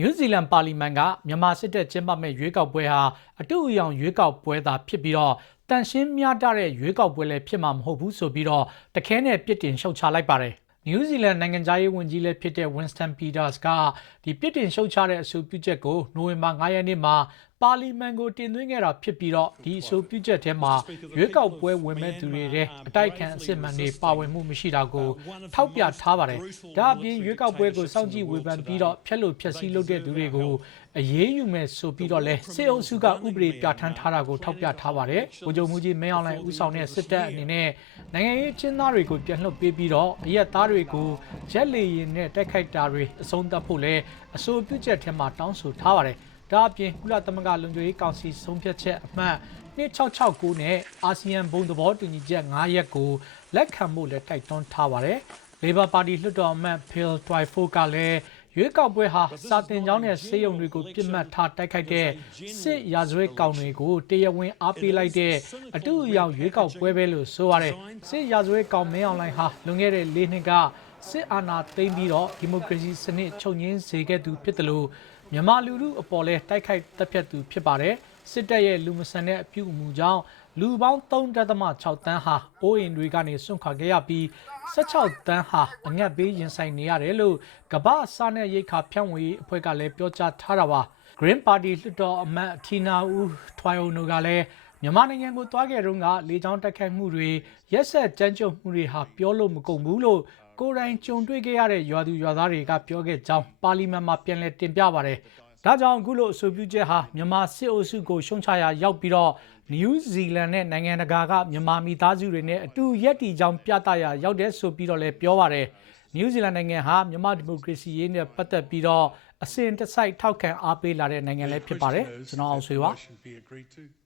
နယူးဇီလန်ပါလီမန်ကမြန်မာစစ်တပ်ကျင်းပမဲ့ရွေးကောက်ပွဲဟာအတူအယောင်ရွေးကောက်ပွဲသာဖြစ်ပြီးတော့တန်ရှင်းမြတာတဲ့ရွေးကောက်ပွဲလည်းဖြစ်မှာမဟုတ်ဘူးဆိုပြီးတော့တခဲနဲ့ပြစ်တင်ရှုတ်ချလိုက်ပါတယ်နယူးဇီလန်နိုင်ငံသားရေးဝန်ကြီးလည်းဖြစ်တဲ့ Winston Peters ကဒီပြစ်တင်ရှုတ်ချတဲ့အဆိုပြုချက်ကိုနိုဝင်ဘာ9ရက်နေ့မှာ ပါလီမန်ကိုတင်သွင်းခဲ့တာဖြစ်ပြီးတော့ဒီအဆိုပြုချက်ထဲမှာရွေးကောက်ပွဲဝင်မဲ့သူတွေတဲ့အတိုက်ခံအစစ်မှန်တွေပါဝင်မှုမရှိတာကိုထောက်ပြထားပါတယ်။ဒါအပြင်ရွေးကောက်ပွဲကိုစောင့်ကြည့်ဝေဖန်ပြီးတော့ဖျက်လို့ဖျက်ဆီးလုပ်တဲ့သူတွေကိုအရေးယူမယ်ဆိုပြီးတော့လဲစစ်အုပ်စုကဥပဒေပြဋ္ဌာန်းထားတာကိုထောက်ပြထားပါတယ်။ဗိုလ်ချုပ်မှုကြီးမင်းအောင်လှိုင်ဦးဆောင်တဲ့စစ်တပ်အနေနဲ့နိုင်ငံရေးကျင်းသားတွေကိုပြန်လှုပ်ပေးပြီးတော့အရက်သားတွေကိုရက်လေရင်နဲ့တိုက်ခိုက်တာတွေအဆုံးသတ်ဖို့လဲအဆိုပြုချက်ထဲမှာတောင်းဆိုထားပါတယ်။ ဒါအပြင်ကုလသမဂ္ဂလုံခြုံရေးကောင်စီဆုံးဖြတ်ချက်အမှတ်2669နဲ့အာဆီယံဘုံသဘောတူညီချက်9ရက်ကိုလက်ခံဖို့လည်းတိုက်တွန်းထားပါတယ်။ Labor Party လွှတ်တော်အမတ် Phil Twyford ကလည်းရွေးကောက်ပွဲဟာစာတင်ကျောင်းနဲ့စေယုံတွေကိုပြစ်မှတ်ထားတိုက်ခိုက်တဲ့စစ်ရာဇဝတ်ကောင်တွေကိုတရားဝင်အားပေးလိုက်တဲ့အတူအယောင်ရွေးကောက်ပွဲပဲလို့ဆိုရတယ်။စစ်ရာဇဝတ်ကောင်မင်းအောင်လှိုင်ဟာလွန်ခဲ့တဲ့၄နှစ်က စစ်အာဏာသိမ်းပြီးတော့ဒီမိုကရေစီစနစ်ချုပ်ငင်းစေခဲ့သူဖြစ်တယ်လို့မြန်မာလူထုအပေါ်လဲတိုက်ခိုက်တပ်ဖြတ်သူဖြစ်ပါတယ်စစ်တပ်ရဲ့လူမဆန်တဲ့အပြုအမူကြောင့်လူပေါင်း3.6တန်းဟာအိုးအိမ်တွေကနေစွန့်ခွာခဲ့ရပြီး16တန်းဟာအငတ်ဘေးရင်ဆိုင်နေရတယ်လို့ကမ္ဘာစားနယ်ရိတ်ခါဖြန့်ဝေအဖွဲ့ကလည်းပြောကြားထားတာပါ Green Party လွှတ်တော်အမတ်ထီနာဦးထွိုင်အိုနိုကလည်းမြန်မာနိုင်ငံကိုတွားခဲ့တုန်းကလေကြောင်းတိုက်ခိုက်မှုတွေရက်ဆက်ကြမ်းကြုတ်မှုတွေဟာပြောလို့မကုန်ဘူးလို့ ကိုယ်တိုင်ကြုံတွေ့ခဲ့ရတဲ့ရွာသူရွာသားတွေကပြောခဲ့ကြောင်းပါလီမန်မှာပြန်လည်တင်ပြပါတယ်။ဒါကြောင့်အခုလိုအဆိုပြုချက်ဟာမြန်မာစစ်အုပ်စုကိုရှုံချရာရောက်ပြီးတော့နယူးဇီလန်နဲ့နိုင်ငံတကာကမြန်မာမိသားစုတွေနဲ့အတူရက်တီကြောင်းပြသရာရောက်တဲ့ဆိုပြီးတော့လည်းပြောပါတယ်။နယူးဇီလန်နိုင်ငံဟာမြန်မာဒီမိုကရေစီရေးနဲ့ပတ်သက်ပြီးတော့အစဉ်တစိုက်ထောက်ခံအားပေးလာတဲ့နိုင်ငံလည်းဖြစ်ပါတယ်။ကျွန်တော်အောင်ဆွေပါ။